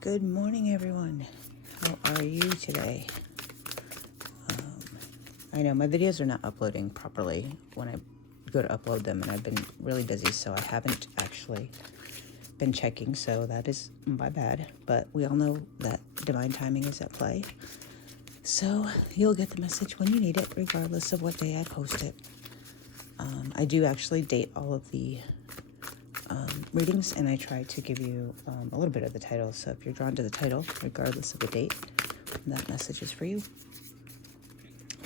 Good morning, everyone. How are you today? I know my videos are not uploading properly when I go to upload them, and I've been really busy, so I haven't actually been checking, so that is my bad. But we all know that divine timing is at play, so you'll get the message when you need it, regardless of what day I post it. I do actually date all of the readings, and I try to give you a little bit of the title, so if you're drawn to the title, regardless of the date, that message is for you.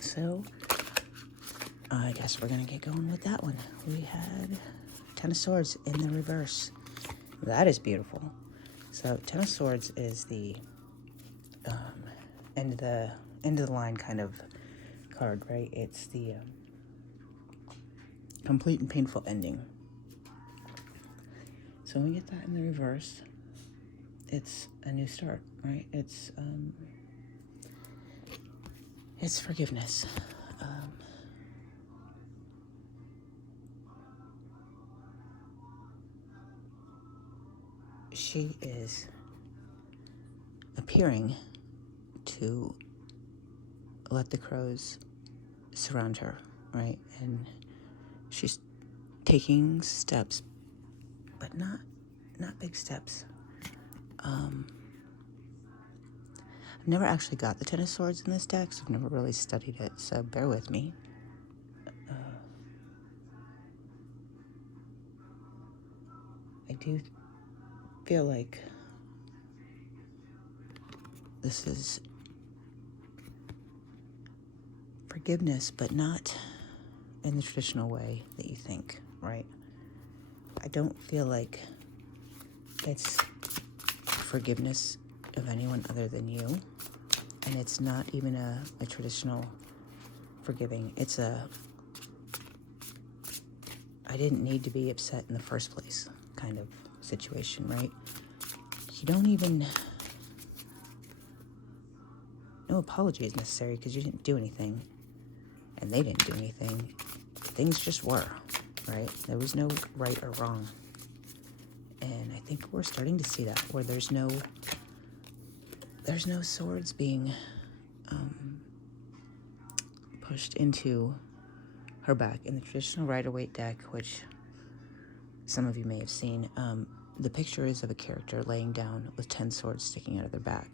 So I guess we're gonna get going with that one. We had Ten of Swords in the reverse. That is beautiful. So Ten of Swords is the end of the line kind of card, right? It's the complete and painful ending. So when we get that in the reverse, it's a new start, right? It's forgiveness. She is appearing to let the crows surround her, right? And she's taking steps, but not big steps. I've never actually got the Ten of Swords in this deck, so I've never really studied it, so bear with me. I do feel like this is forgiveness, but not in the traditional way that you think, right? I don't feel like it's forgiveness of anyone other than you, and it's not even a traditional forgiving. It's I didn't need to be upset in the first place kind of situation, right? You don't even, no apology is necessary because you didn't do anything, and they didn't do anything. Things just were, right? There was no right or wrong. And I think we're starting to see that, where there's no swords being pushed into her back. In the traditional Rider-Waite deck, which some of you may have seen, the picture is of a character laying down with 10 swords sticking out of their back.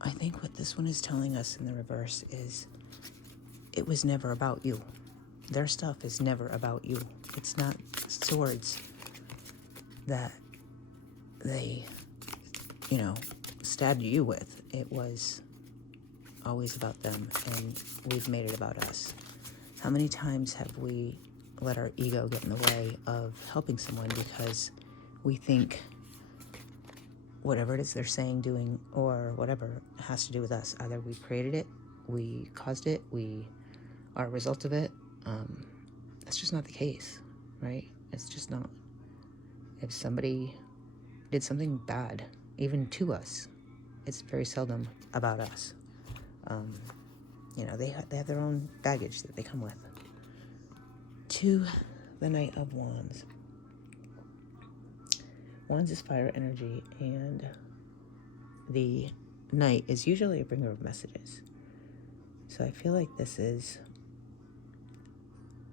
I think what this one is telling us in the reverse is it was never about you. Their stuff is never about you. It's not swords that they, stabbed you with. It was always about them, and we've made it about us. How many times have we let our ego get in the way of helping someone because we think whatever it is they're saying, doing, or whatever has to do with us? Either we created it, we caused it, we are a result of it. That's just not the case, right? It's just not. If somebody did something bad, even to us, it's very seldom about us. They have their own baggage that they come with. To the Knight of Wands. Wands is fire energy, and the Knight is usually a bringer of messages. So I feel like this is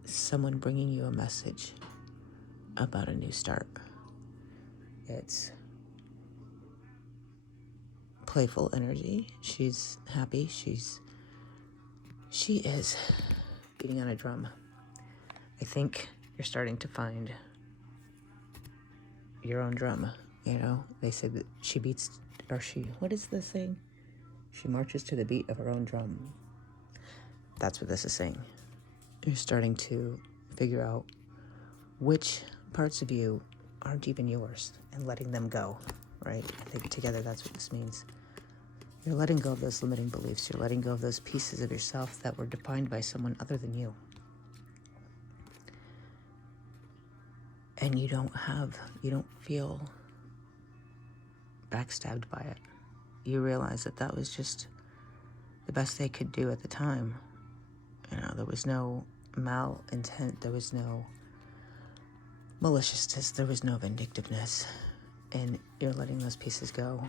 someone bringing you a message about a new start. It's playful energy. She's happy. She is beating on a drum. I think you're starting to find your own drum. They say that what is the saying? She marches to the beat of her own drum. That's what this is saying. You're starting to figure out which parts of you aren't even yours and letting them go, right? I think together that's what this means. You're letting go of those limiting beliefs. You're letting go of those pieces of yourself that were defined by someone other than you. And you don't feel backstabbed by it. You realize that was just the best they could do at the time. There was no malintent. There was no maliciousness. There was no vindictiveness. And you're letting those pieces go,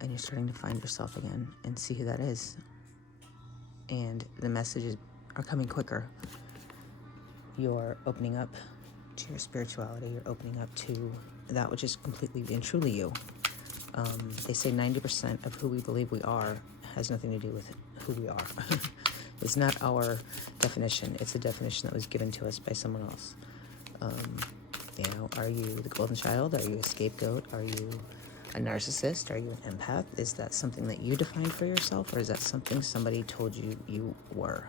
and you're starting to find yourself again and see who that is. And the messages are coming quicker. You're opening up to your spirituality. You're opening up to that which is completely and truly you. They say 90% of who we believe we are has nothing to do with who we are. It's not our definition. It's a definition that was given to us by someone else. Are you the golden child? Are you a scapegoat? Are you a narcissist? Are you an empath? Is that something that you defined for yourself, or is that something somebody told you you were?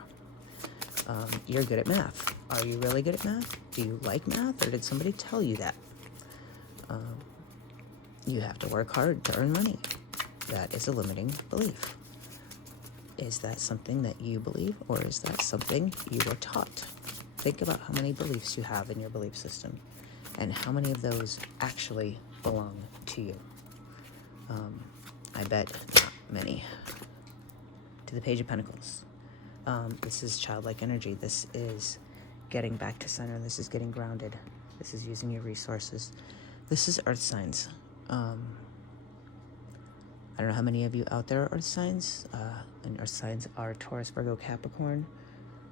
You're good at math. Are you really good at math? Do you like math, or did somebody tell you that? You have to work hard to earn money. That is a limiting belief. Is that something that you believe, or is that something you were taught? Think about how many beliefs you have in your belief system, and how many of those actually belong to you. I bet not many. To the Page of Pentacles. This is childlike energy. This is getting back to center. This is getting grounded. This is using your resources. This is earth signs. I don't know how many of you out there are earth signs, and earth signs are Taurus, Virgo, Capricorn,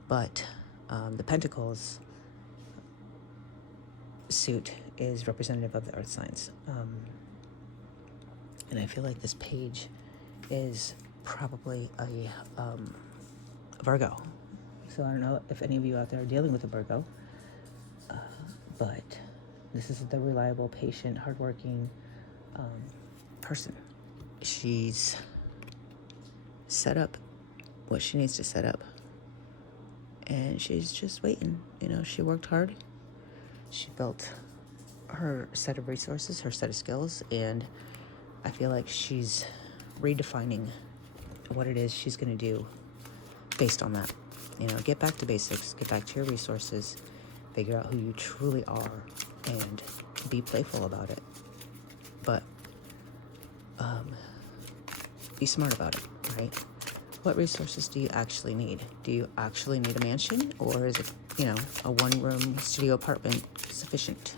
but the Pentacles suit is representative of the earth signs. And I feel like this page is probably a Virgo. So I don't know if any of you out there are dealing with a Virgo, but this is the reliable, patient, hardworking person. She's set up what she needs to set up, and she's just waiting. She worked hard. She built her set of resources, her set of skills, and I feel like she's redefining what it is she's going to do based on that. Get back to basics, get back to your resources, figure out who you truly are, and be playful about it. But be smart about it, right? What resources do you actually need? Do you actually need a mansion, or is it, a one-room studio apartment sufficient?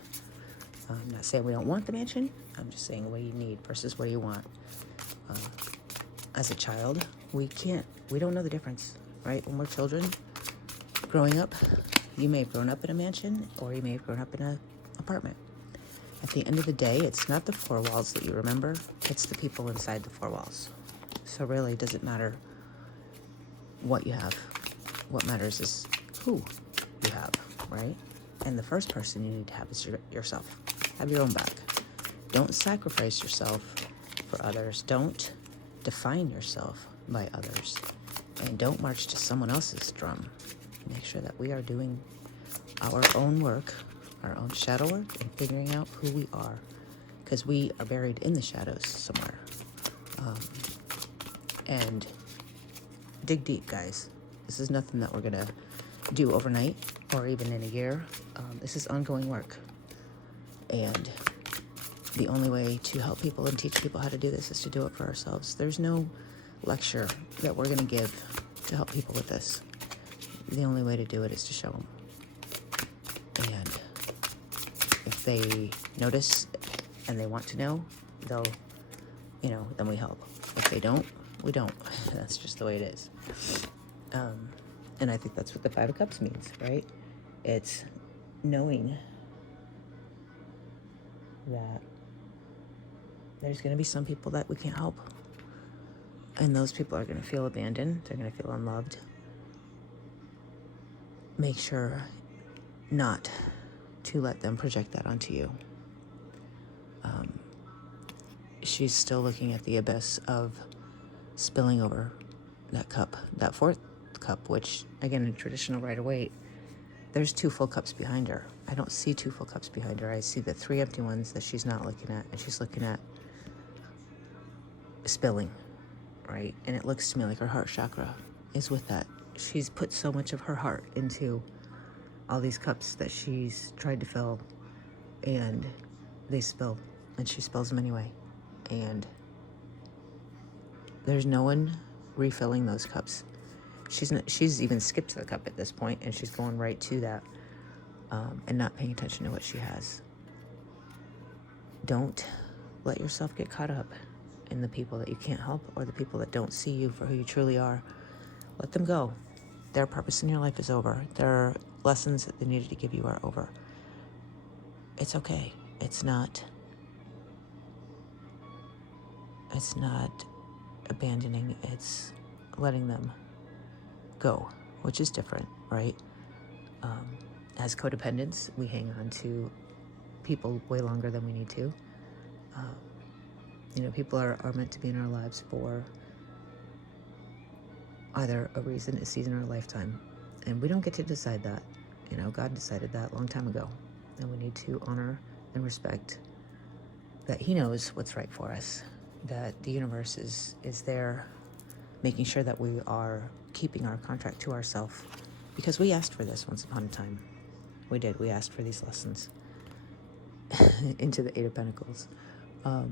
I'm not saying we don't want the mansion. I'm just saying what do you need versus what do you want. As a child, we don't know the difference, right? When we're children, growing up, you may have grown up in a mansion, or you may have grown up in an apartment. At the end of the day, it's not the four walls that you remember, it's the people inside the four walls. So really, it doesn't matter what you have. What matters is who you have, right? And the first person you need to have is yourself. Have your own back. Don't sacrifice yourself for others. Don't define yourself by others. And don't march to someone else's drum. Make sure that we are doing our own work, our own shadow work, and figuring out who we are. Because we are buried in the shadows somewhere. And dig deep, guys. This is nothing that we're going to do overnight or even in a year. This is ongoing work. And the only way to help people and teach people how to do this is to do it for ourselves. There's no lecture that we're going to give to help people with this. The only way to do it is to show them. And if they notice and they want to know, they'll, then we help. If they don't, we don't. That's just the way it is. And I think that's what the Five of Cups means, right? It's knowing that there's going to be some people that we can't help. And those people are going to feel abandoned. They're going to feel unloved. Make sure not to let them project that onto you. She's still looking at the abyss of spilling over that cup, that fourth cup, which, again, in traditional Rider-Waite, there's 2 full cups behind her. I don't see 2 full cups behind her. I see the 3 empty ones that she's not looking at, and she's looking at spilling, right? And it looks to me like her heart chakra is with that. She's put so much of her heart into all these cups that she's tried to fill, and they spill, and she spills them anyway. And there's no one refilling those cups. She's even skipped the cup at this point, and she's going right to that, and not paying attention to what she has. Don't let yourself get caught up in the people that you can't help or the people that don't see you for who you truly are. Let them go. Their purpose in your life is over. Their lessons that they needed to give you are over. It's okay. It's not abandoning, it's letting them go, which is different, right? As codependents, we hang on to people way longer than we need to. People are meant to be in our lives for either a reason, a season, or a lifetime. And we don't get to decide that. God decided that a long time ago. And we need to honor and respect that He knows what's right for us, that the universe is there making sure that we are keeping our contract to ourselves, because we asked for this once upon a time. We did. We asked for these lessons into the Eight of Pentacles. I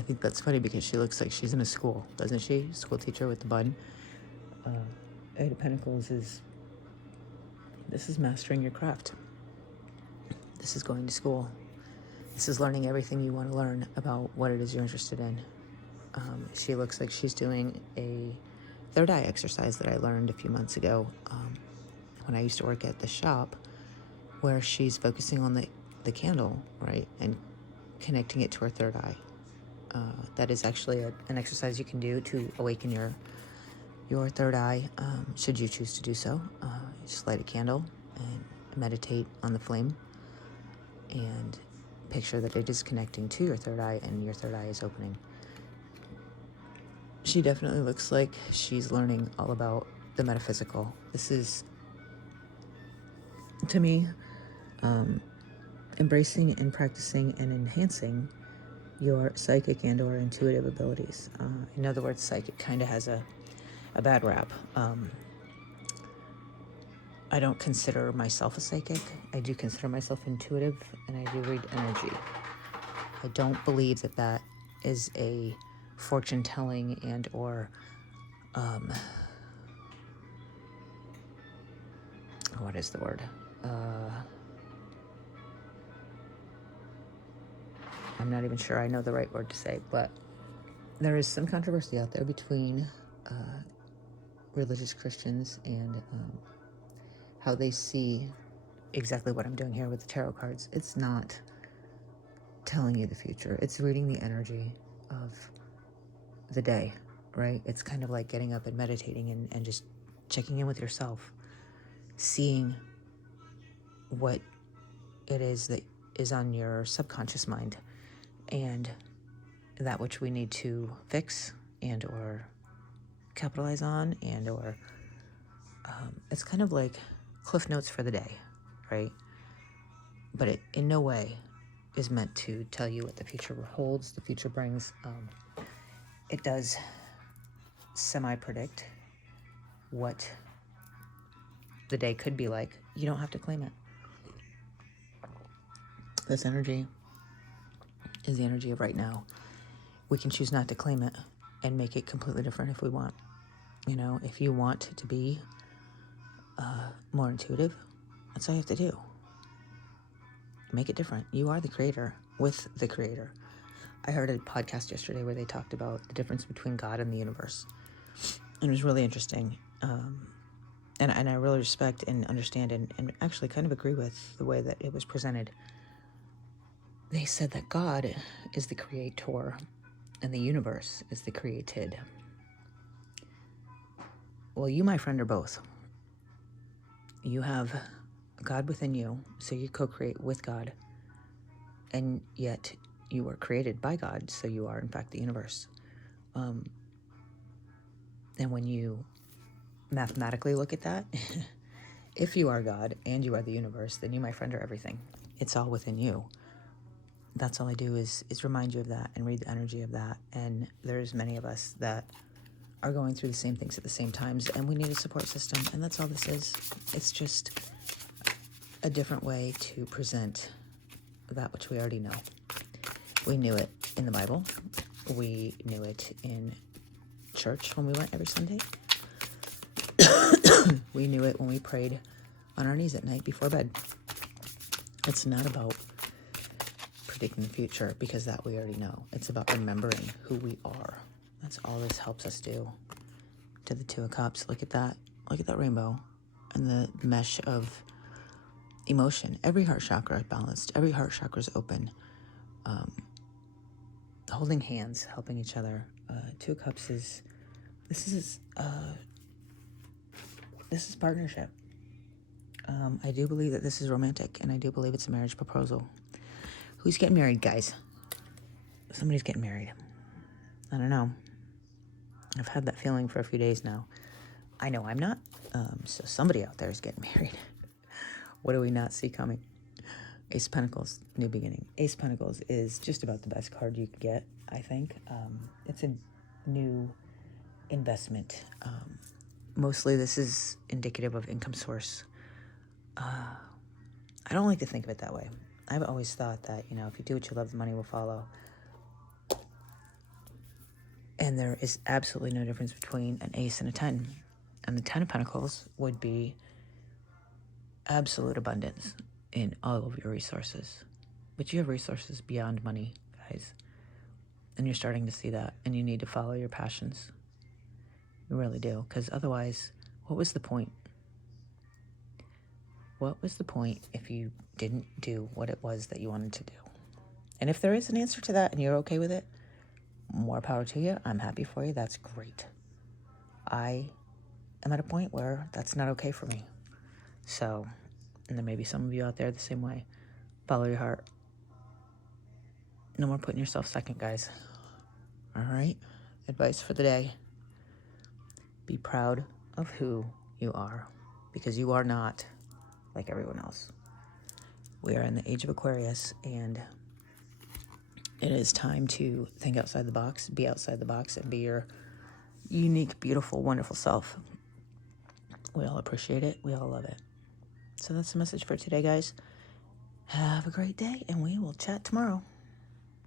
think that's funny because she looks like she's in a school, doesn't she? School teacher with the bun. Eight of Pentacles this is mastering your craft. This is going to school. This is learning everything you want to learn about what it is you're interested in. She looks like she's doing a third eye exercise that I learned a few months ago when I used to work at the shop, where she's focusing on the candle, right, and connecting it to her third eye. That is actually an exercise you can do to awaken your third eye, should you choose to do so. Just light a candle and meditate on the flame and picture that it is connecting to your third eye and your third eye is opening. She definitely looks like she's learning all about the metaphysical. This is, to me, embracing and practicing and enhancing your psychic and or intuitive abilities. In other words, psychic kind of has a bad rap. I don't consider myself a psychic. I do consider myself intuitive, and I do read energy. I don't believe that is a fortune telling and or what is the word? I'm not even sure I know the right word to say, but there is some controversy out there between religious Christians and how they see exactly what I'm doing here with the tarot cards. It's not telling you the future. It's reading the energy of the day, right? It's kind of like getting up and meditating and just checking in with yourself, seeing what it is that is on your subconscious mind and that which we need to fix and or capitalize on and or it's kind of like Cliff Notes for the day, right? But it in no way is meant to tell you what the future holds, the future brings. It does semi-predict what the day could be like. You don't have to claim it. This energy is the energy of right now. We can choose not to claim it and make it completely different if we want. If you want to be more intuitive, that's all you have to do. Make it different. You are the creator with the creator. I heard a podcast yesterday where they talked about the difference between God and the universe. And it was really interesting. And I really respect and understand and actually kind of agree with the way that it was presented. They said that God is the creator and the universe is the created. Well, you, my friend, are both. You have God within you, so you co-create with God, and yet you were created by God, so you are, in fact, the universe. And when you mathematically look at that, if you are God and you are the universe, then you, my friend, are everything. It's all within you. That's all I do is remind you of that and read the energy of that. And there's many of us that are going through the same things at the same times, and we need a support system, and that's all this is. It's just a different way to present that which we already know. We knew it in the Bible. We knew it in church when we went every Sunday. We knew it when we prayed on our knees at night before bed. It's not about predicting the future, because that we already know. It's about remembering who we are. That's all this helps us do. To the Two of Cups, look at that. Look at that rainbow and the mesh of emotion. Every heart chakra is balanced. Every heart chakra is open. Holding hands, helping each other. Two of Cups is partnership. I do believe that this is romantic, and I do believe it's a marriage proposal. Who's getting married, guys? Somebody's getting married. I don't know. I've had that feeling for a few days now. I know I'm not. So somebody out there is getting married. What do we not see coming? Ace of Pentacles, new beginning. Ace of Pentacles is just about the best card you could get, I think. It's a new investment. Mostly this is indicative of income source. I don't like to think of it that way. I've always thought that, if you do what you love, the money will follow. And there is absolutely no difference between an ace and a 10. And the 10 of Pentacles would be absolute abundance in all of your resources. But you have resources beyond money, guys. And you're starting to see that. And you need to follow your passions. You really do. Because otherwise, what was the point? What was the point if you didn't do what it was that you wanted to do? And if there is an answer to that and you're okay with it, more power to you. I'm happy for you. That's great. I am at a point where that's not okay for me. So, and there may be some of you out there the same way. Follow your heart. No more putting yourself second, guys. All right? Advice for the day. Be proud of who you are, because you are not like everyone else. We are in the age of Aquarius, and it is time to think outside the box, be outside the box, and be your unique, beautiful, wonderful self. We all appreciate it. We all love it. So that's the message for today, guys. Have a great day, and we will chat tomorrow.